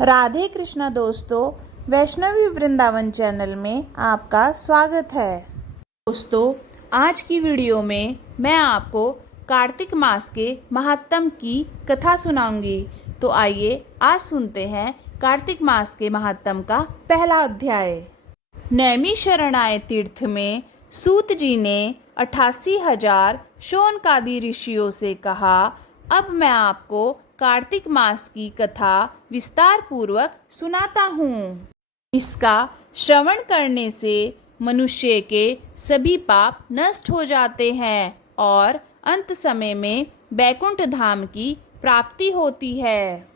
राधे कृष्णा दोस्तों, वैष्णवी वृंदावन चैनल में आपका स्वागत है। दोस्तों, आज की वीडियो में मैं आपको कार्तिक मास के महात्म की कथा सुनाऊंगी। तो आइए आज सुनते हैं कार्तिक मास के महात्म का पहला अध्याय। नैमिषारण्य तीर्थ में सूत जी ने 88,000 शौनकादि ऋषियों से कहा, अब मैं आपको कार्तिक मास की कथा विस्तार पूर्वक सुनाता हूँ। इसका श्रवण करने से मनुष्य के सभी पाप नष्ट हो जाते हैं और अंत समय में बैकुंठ धाम की प्राप्ति होती है।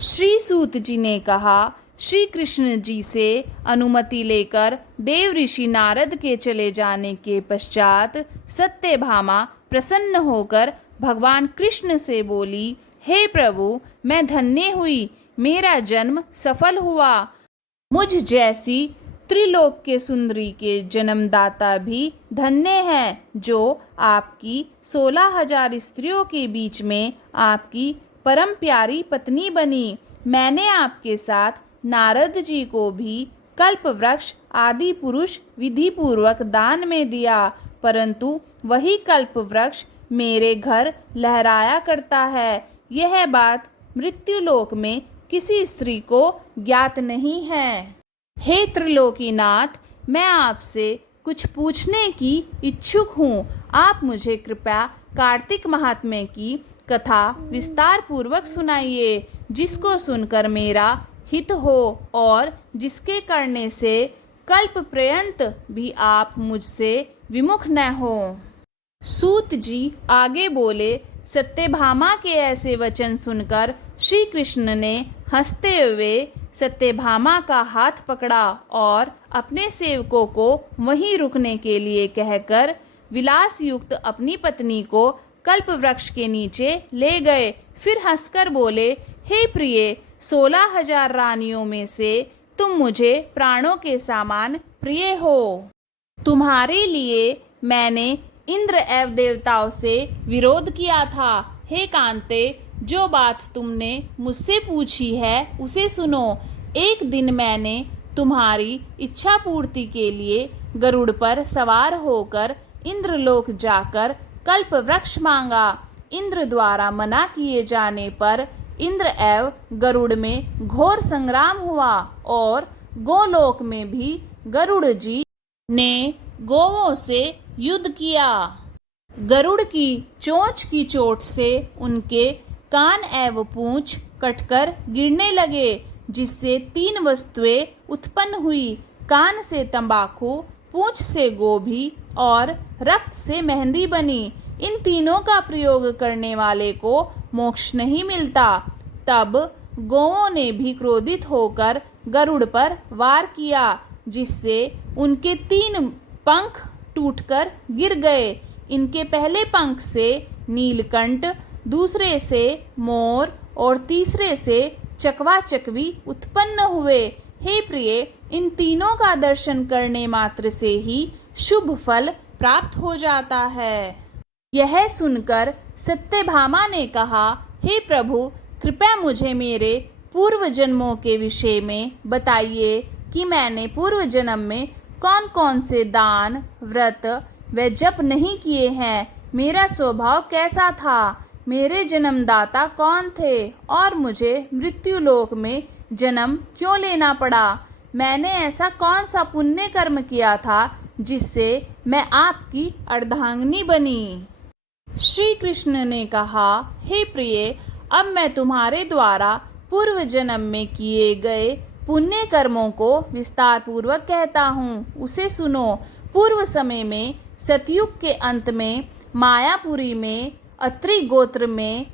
श्री सूत जी ने कहा, श्री कृष्ण जी से अनुमति लेकर देव ऋषि नारद के चले जाने के पश्चात सत्यभामा प्रसन्न होकर भगवान कृष्ण से बोली, हे प्रभु, मैं धन्य हुई, मेरा जन्म सफल हुआ। मुझ जैसी त्रिलोक के सुंदरी के जन्मदाता भी धन्य हैं, जो आपकी 16,000 स्त्रियों के बीच में आपकी परम प्यारी पत्नी बनी। मैंने आपके साथ नारद जी को भी कल्प वृक्ष आदि पुरुष विधि पूर्वक दान में दिया, परंतु वही कल्प वृक्ष मेरे घर लहराया करता है। यह बात मृत्युलोक में किसी स्त्री को ज्ञात नहीं है। हे त्रिलोकीनाथ, मैं आपसे कुछ पूछने की इच्छुक हूँ। आप मुझे कृपया कार्तिक महात्म्य की कथा विस्तार पूर्वक सुनाइए, जिसको सुनकर मेरा हित हो और जिसके करने से कल्प पर्यंत भी आप मुझसे विमुख न हो। सूत जी आगे बोले, सत्यभामा के ऐसे वचन सुनकर श्री कृष्ण ने हंसते हुए सत्यभामा का हाथ पकड़ा और अपने सेवकों को वहीं रुकने के लिए कहकर विलास युक्त अपनी पत्नी को कल्प वृक्ष के नीचे ले गए। फिर हंसकर बोले, हे प्रिय, 16,000 रानियों में से तुम मुझे प्राणों के समान प्रिय हो। तुम्हारे लिए मैंने इंद्र एवं देवताओं से विरोध किया था। हे कांते, जो बात तुमने मुझसे पूछी है उसे सुनो। एक दिन मैंने तुम्हारी इच्छा पूर्ति के लिए गरुड़ पर सवार होकर इंद्रलोक जाकर कल्प वृक्ष मांगा। इंद्र द्वारा मना किए जाने पर इंद्र एवं गरुड़ में घोर संग्राम हुआ और गोलोक में भी गरुड़ जी ने गोवों से युद्ध किया। गरुड़ की चोंच की चोट से उनके कान एवं पूंछ कटकर गिरने लगे, जिससे 3 वस्तुएं उत्पन्न हुई। कान से तंबाकू, पूंछ से गोभी और रक्त से मेहंदी बनी। इन तीनों का प्रयोग करने वाले को मोक्ष नहीं मिलता। तब गौओं ने भी क्रोधित होकर गरुड़ पर वार किया, जिससे उनके 3 पंख टूटकर गिर गए। इनके पहले पंख से नीलकंठ, दूसरे से मोर और तीसरे से चकवा चकवी उत्पन्न हुए। हे प्रिय, इन तीनों का दर्शन करने मात्र से ही शुभ फल प्राप्त हो जाता है। यह सुनकर सत्यभामा ने कहा, हे प्रभु, कृपया मुझे मेरे पूर्व जन्मों के विषय में बताइए कि मैंने पूर्व जन्म में कौन कौन से दान, व्रत व जप नहीं किए हैं। मेरा स्वभाव कैसा था, मेरे जन्मदाता कौन थे और मुझे मृत्युलोक में जन्म क्यों लेना पड़ा। मैंने ऐसा कौन सा पुण्य कर्म किया था जिससे मैं आपकी अर्धांगिनी बनी। श्री कृष्ण ने कहा, हे प्रिय, अब मैं तुम्हारे द्वारा पूर्व जन्म में किए गए पुण्य कर्मों को विस्तार पूर्वक कहता हूँ, उसे सुनो। पूर्व समय में सतयुग के अंत में मायापुरी में अत्रि गोत्र में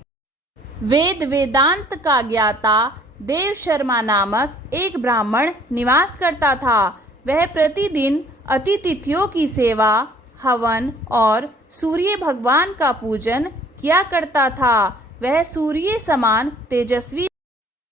वेदांत का ज्ञाता देव शर्मा नामक एक ब्राह्मण निवास करता था। वह प्रतिदिन अतिथियों की सेवा, हवन और सूर्य भगवान का पूजन किया करता था। वह सूर्य समान तेजस्वी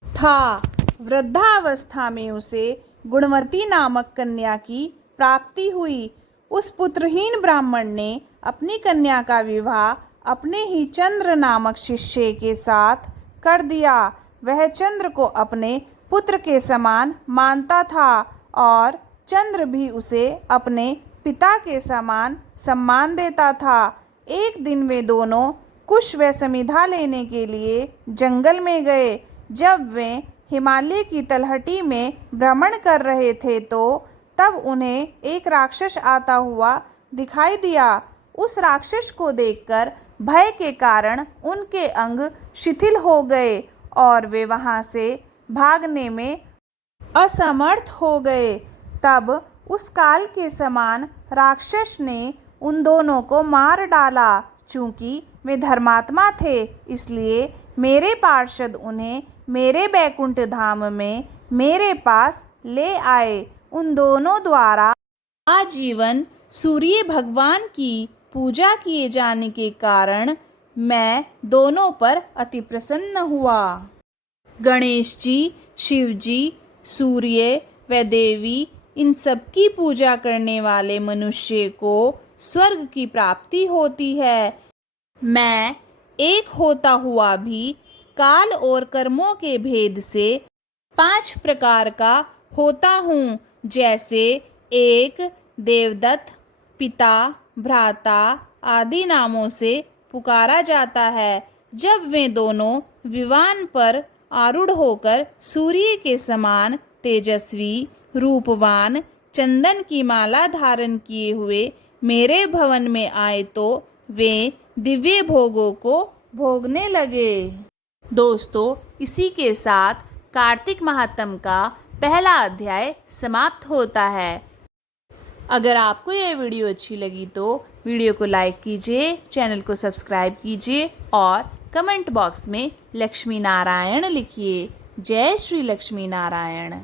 था। वृद्धावस्था में उसे गुणवती नामक कन्या की प्राप्ति हुई। उस पुत्रहीन ब्राह्मण ने अपनी कन्या का विवाह अपने ही चंद्र नामक शिष्य के साथ कर दिया। वह चंद्र को अपने पुत्र के समान मानता था और चंद्र भी उसे अपने पिता के समान सम्मान देता था। एक दिन वे दोनों कुश व समिधा लेने के लिए जंगल में गए। जब वे हिमालय की तलहटी में भ्रमण कर रहे थे तो तब उन्हें एक राक्षस आता हुआ दिखाई दिया। उस राक्षस को देखकर भय के कारण उनके अंग शिथिल हो गए और वे वहां से भागने में असमर्थ हो गए। तब उस काल के समान राक्षस ने उन दोनों को मार डाला। चूंकि वे धर्मात्मा थे, इसलिए मेरे पार्षद उन्हें मेरे बैकुंठ धाम में मेरे पास ले आए। उन दोनों द्वारा आजीवन सूर्य भगवान की पूजा किए जाने के कारण मैं दोनों पर अति प्रसन्न हुआ। गणेश जी, शिव जी, सूर्य व देवी, इन सब की पूजा करने वाले मनुष्य को स्वर्ग की प्राप्ति होती है। मैं एक होता हुआ भी काल और कर्मों के भेद से 5 प्रकार का होता हूँ। जैसे एक देवदत्त, पिता, भ्राता आदि नामों से पुकारा जाता है। जब वे दोनों विमान पर आरूढ़ होकर सूर्य के समान तेजस्वी, रूपवान, चंदन की माला धारण किए हुए मेरे भवन में आए तो वे दिव्य भोगों को भोगने लगे। दोस्तों, इसी के साथ कार्तिक महात्म का पहला अध्याय समाप्त होता है। अगर आपको यह वीडियो अच्छी लगी तो वीडियो को लाइक कीजिए, चैनल को सब्सक्राइब कीजिए और कमेंट बॉक्स में लक्ष्मी नारायण लिखिए। जय श्री लक्ष्मी नारायण।